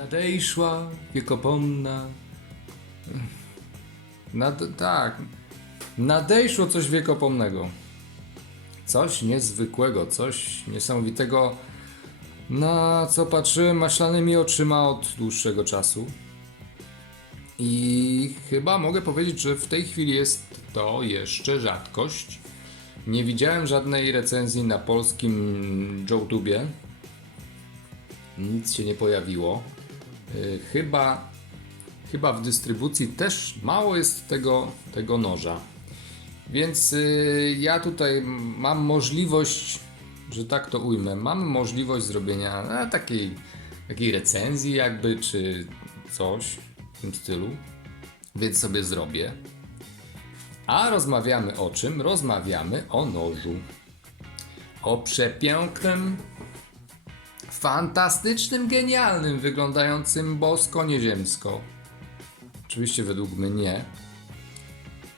Nadejszła wiekopomna. Nad, tak. Nadejszło coś wiekopomnego. Coś niezwykłego, coś niesamowitego, na co patrzyłem maślanymi oczyma od dłuższego czasu. I chyba mogę powiedzieć, że w tej chwili jest to jeszcze rzadkość. Nie widziałem żadnej recenzji na polskim JoeTubie. Nic się nie pojawiło. Yy, Chyba, chyba w dystrybucji też mało jest tego, tego noża. Więc yy, ja tutaj mam możliwość, że tak to ujmę, mam możliwość zrobienia e, takiej, takiej recenzji jakby, czy coś w tym stylu. Więc sobie zrobię. A rozmawiamy o czym? Rozmawiamy o nożu. O przepięknym, fantastycznym, genialnym, wyglądającym bosko nieziemsko. Oczywiście według mnie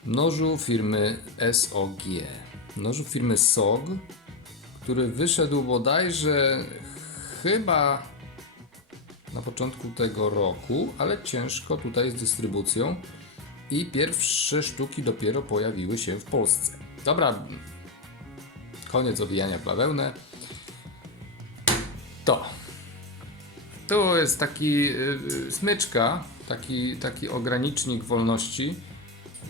nożu firmy SOG. Nożu firmy SOG, który wyszedł bodajże chyba na początku tego roku, ale ciężko tutaj z dystrybucją i pierwsze sztuki dopiero pojawiły się w Polsce. Dobra, koniec owijania w bawełnę. To. Tu jest taki y, y, smyczka, taki, taki ogranicznik wolności,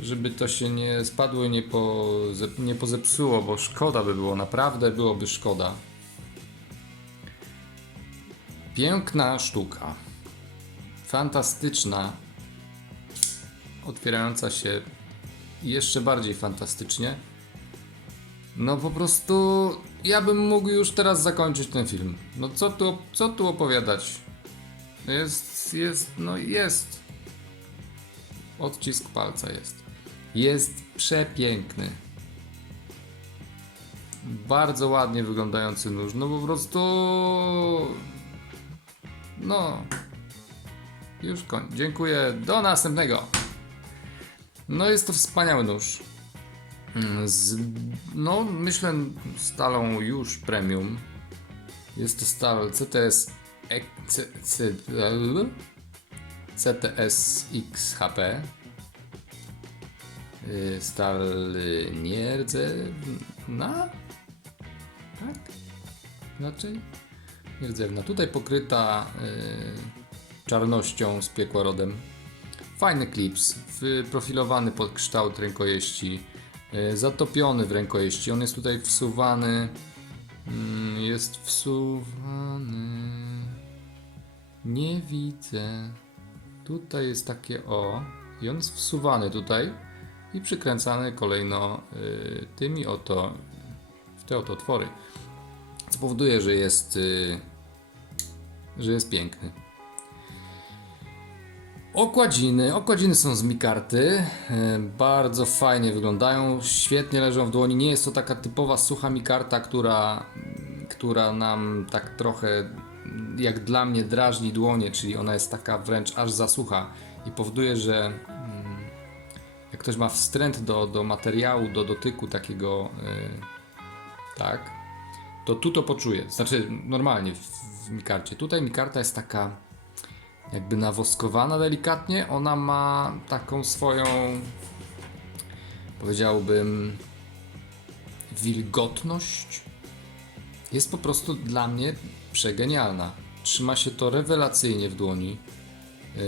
żeby to się nie spadło nie, po, nie pozepsuło, bo szkoda by było, naprawdę byłoby szkoda. Piękna sztuka. Fantastyczna. Otwierająca się jeszcze bardziej fantastycznie. No po prostu ja bym mógł już teraz zakończyć ten film. No co tu, co tu opowiadać? Jest, jest, no jest. Odcisk palca jest. Jest przepiękny. Bardzo ładnie wyglądający nóż. No po prostu. No. Już koń. Dziękuję. Do następnego. No jest to wspaniały nóż. Mm, Z, no myślę stalą już premium. Jest to stal CTS Ek- C, C, L- CTS XHP. Y, Stal nierdzewna? Tak? Inaczej? Nierdzewna. Tutaj pokryta y, czarnością z piekła rodem. Fajny klips, wyprofilowany pod kształt rękojeści, zatopiony w rękojeści. On jest tutaj wsuwany. mm, Jest wsuwany. Nie widzę. Tutaj jest takie o. I on jest wsuwany tutaj i przykręcany kolejno y, tymi oto w te oto otwory. Co powoduje, że jest y, że jest piękny. Okładziny. Okładziny są z mikarty. e, Bardzo fajnie wyglądają. Świetnie leżą w dłoni. Nie jest to taka typowa sucha mikarta, która, która nam tak trochę jak dla mnie drażni dłonie, czyli ona jest taka wręcz aż za sucha i powoduje, że mm, jak ktoś ma wstręt do, do materiału, do dotyku takiego e, tak, to tu to poczuje. Znaczy normalnie w, w mikarcie. Tutaj mikarta jest taka jakby nawoskowana delikatnie. Ona ma taką swoją, powiedziałbym, wilgotność. Jest po prostu dla mnie przegenialna. Trzyma się to rewelacyjnie w dłoni. Yy,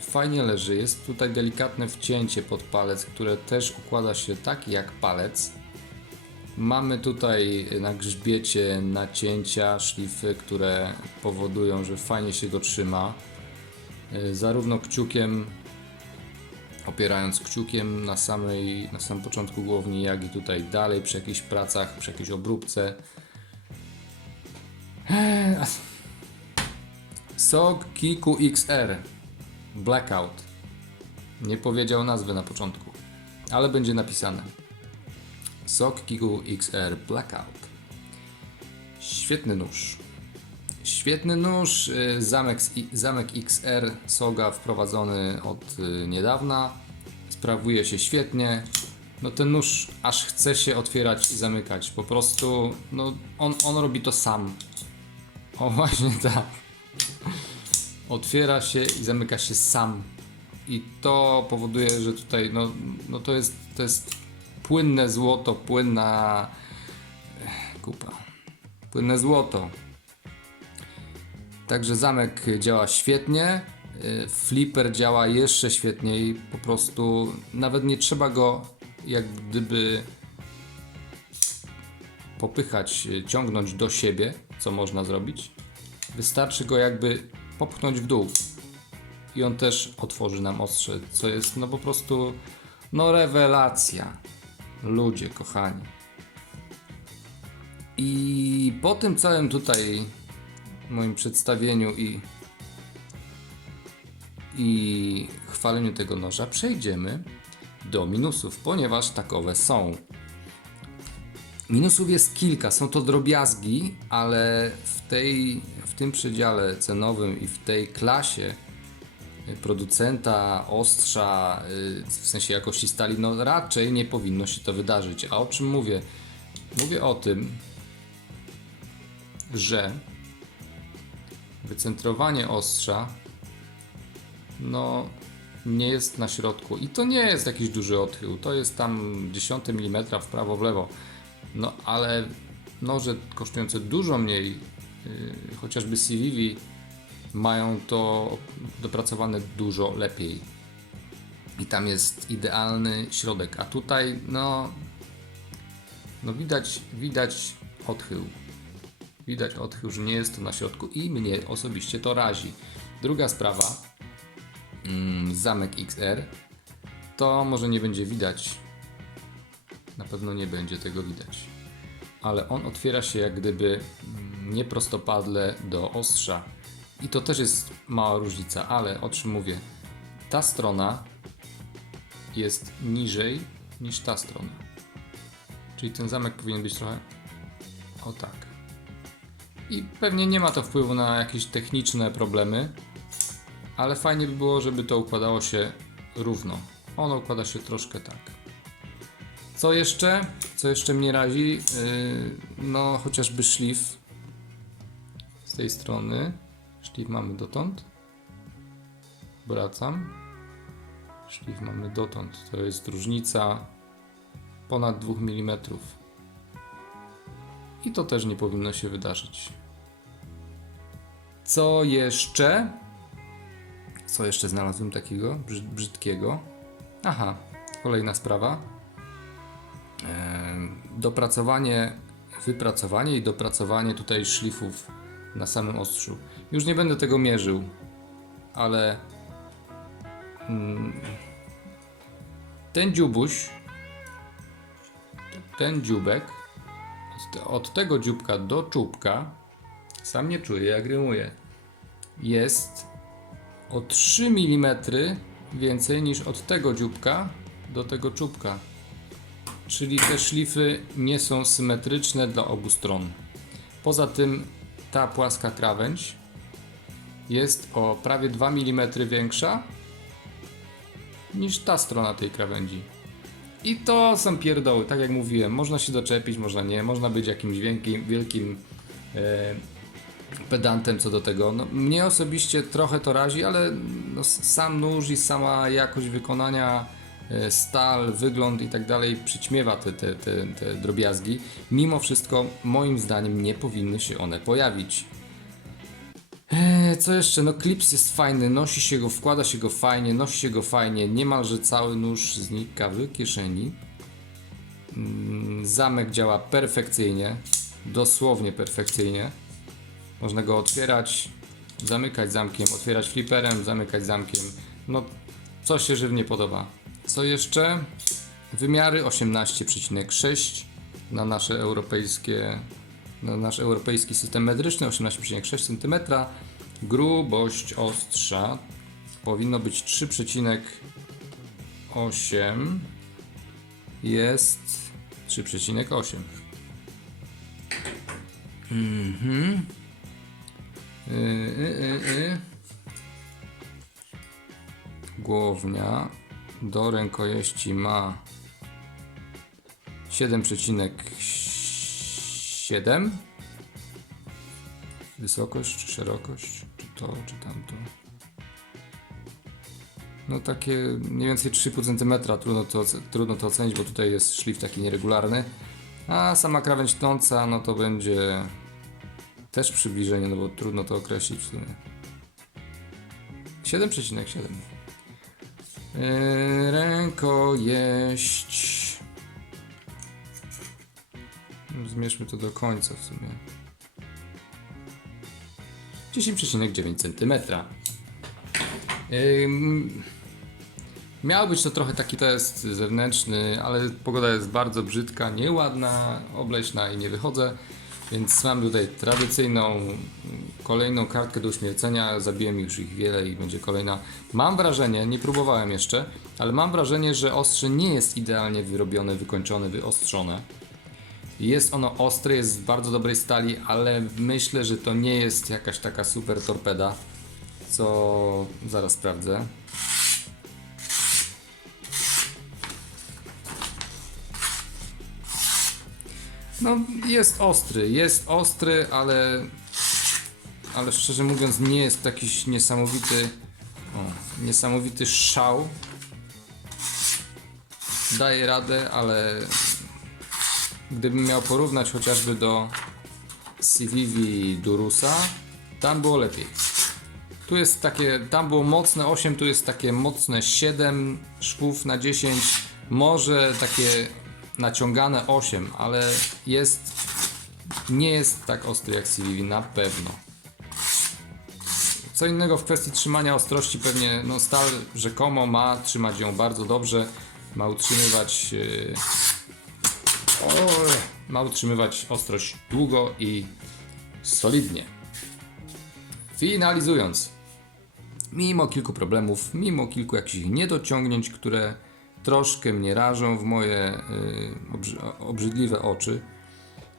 Fajnie leży. Jest tutaj delikatne wcięcie pod palec, które też układa się tak jak palec. Mamy tutaj na grzbiecie nacięcia, szlify, które powodują, że fajnie się go trzyma. Y, zarówno kciukiem, opierając kciukiem na, samej, na samym początku głowni, jak i tutaj dalej przy jakichś pracach, przy jakiejś obróbce. A- SOG Kiku XR Blackout. Nie powiedział nazwy na początku, ale będzie napisane. SOG Kiku XR Blackout. Świetny nóż. Świetny nóż, y, zamek, zamek XR Soga wprowadzony od y, niedawna. Sprawuje się świetnie. No ten nóż aż chce się otwierać i zamykać. Po prostu no, on, on robi to sam. O właśnie tak. otwiera się i zamyka się sam. I to powoduje, że tutaj no, no to, jest, to jest płynne złoto, płynna Ech, kupa. Płynne złoto. Także zamek działa świetnie. y, Flipper działa jeszcze świetniej. Po prostu nawet nie trzeba go jak gdyby popychać, y, ciągnąć do siebie, co można zrobić. Wystarczy go jakby popchnąć w dół i on też otworzy nam ostrze, co jest no po prostu no rewelacja. Ludzie, kochani. I po tym całym tutaj moim przedstawieniu i i chwaleniu tego noża przejdziemy do minusów, ponieważ takowe są. Minusów jest kilka, są to drobiazgi, ale w, tej, w tym przedziale cenowym i w tej klasie y, producenta, ostrza, y, w sensie jakości stali, no raczej nie powinno się to wydarzyć. A o czym mówię? Mówię o tym, że wycentrowanie ostrza no nie jest na środku i to nie jest jakiś duży odchył, to jest tam 10 mm w prawo, w lewo. No ale noże kosztujące dużo mniej, yy, chociażby CVV mają to dopracowane dużo lepiej. I tam jest idealny środek, a tutaj no no widać, widać odchył. Widać odchył, że nie jest to na środku i mnie osobiście to razi. Druga sprawa, mm, zamek XR, to może nie będzie widać. Na pewno nie będzie tego widać. Ale on otwiera się jak gdyby mm, nieprostopadle do ostrza. I to też jest mała różnica, ale o czym mówię? Ta strona jest niżej niż ta strona. Czyli ten zamek powinien być trochę o tak. I pewnie nie ma to wpływu na jakieś techniczne problemy, ale fajnie by było, żeby to układało się równo. Ono układa się troszkę tak. Co jeszcze? Co jeszcze mnie razi? Yy, no, chociażby szlif z tej strony. Szlif mamy dotąd. Wracam. Szlif mamy dotąd. To jest różnica ponad 2 mm. I to też nie powinno się wydarzyć. Co jeszcze? Co jeszcze znalazłem takiego brzyd- brzydkiego? Aha, kolejna sprawa. Dopracowanie, wypracowanie i dopracowanie tutaj szlifów na samym ostrzu. Już nie będę tego mierzył, ale mm, ten dziubuś, ten dziubek, od, te- od tego dzióbka do czubka, sam nie czuję jak rymuję, jest o 3 mm więcej niż od tego dzióbka do tego czubka. Czyli te szlify nie są symetryczne dla obu stron. Poza tym ta płaska krawędź jest o prawie 2 mm większa niż ta strona tej krawędzi. I to są pierdoły, tak jak mówiłem, można się doczepić, można nie, można być jakimś wielkim, wielkim e, pedantem co do tego. No, mnie osobiście trochę to razi, ale no, sam nóż i sama jakość wykonania, e, stal, wygląd i tak dalej przyćmiewa te, te, te, te drobiazgi. Mimo wszystko, moim zdaniem, nie powinny się one pojawić. Co jeszcze? No klips jest fajny, nosi się go, wkłada się go fajnie, nosi się go fajnie, niemalże cały nóż znika w kieszeni. Mm, Zamek działa perfekcyjnie, dosłownie perfekcyjnie. Można go otwierać, zamykać zamkiem, otwierać fliperem, zamykać zamkiem. No, co się żywnie podoba. Co jeszcze? Wymiary 18,6 na nasze europejskie, na nasz europejski system metryczny 18,6 cm. Grubość ostrza powinno być 3,8 jest 3,8 Mhm. Y, y, y, y. Głownia do rękojeści ma 7,7 Wysokość czy szerokość, to, czy tamto. no takie mniej więcej 3,5 cm, trudno to, trudno to ocenić, bo tutaj jest szlif taki nieregularny. A sama krawędź tnąca, no to będzie też przybliżenie, no bo trudno to określić w sumie. 7,7. Yy, rękojeść. Zmierzmy to do końca w sumie. 10,9 cm. Miał być to trochę taki test zewnętrzny, ale pogoda jest bardzo brzydka, nieładna, obleśna i nie wychodzę. Więc mam tutaj tradycyjną, kolejną kartkę do uśmiercenia. Zabiłem już ich wiele i będzie kolejna. Mam wrażenie, nie próbowałem jeszcze, ale mam wrażenie, że ostrze nie jest idealnie wyrobione, wykończone, wyostrzone. Jest ono ostre, jest z bardzo dobrej stali, ale myślę, że to nie jest jakaś taka super torpeda, co zaraz sprawdzę. No, jest ostry, jest ostry, ale ale szczerze mówiąc nie jest jakiś niesamowity o, niesamowity szał. Daje radę, ale gdybym miał porównać chociażby do Civivi Durusa, tam było lepiej. Tu jest takie, tam było mocne 8, tu jest takie mocne 7 szwów na 10, może takie naciągane 8, ale jest, nie jest tak ostry jak Civivi, na pewno. Co innego w kwestii trzymania ostrości, pewnie no stal rzekomo ma trzymać ją bardzo dobrze, ma utrzymywać yy, Oj, ma utrzymywać ostrość długo i solidnie. Finalizując, mimo kilku problemów, mimo kilku jakichś niedociągnięć, które troszkę mnie rażą w moje y, obrzy- obrzydliwe oczy,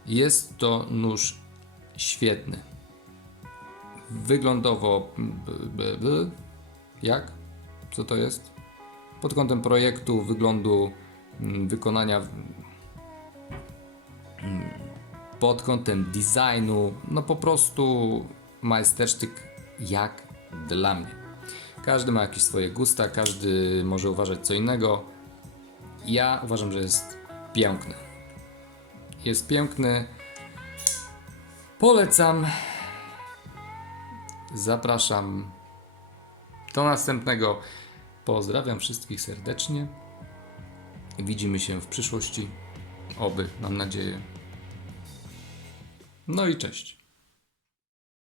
jest to nóż świetny. Wyglądowo, jak? Co to jest? Pod kątem projektu, wyglądu, wykonania pod kątem designu, no po prostu majstersztyk jak dla mnie. Każdy ma jakieś swoje gusta, każdy może uważać co innego. Ja uważam, że jest piękny. Jest piękny. Polecam. Zapraszam do następnego. Pozdrawiam wszystkich serdecznie. Widzimy się w przyszłości. Oby, mam nadzieję. No i cześć.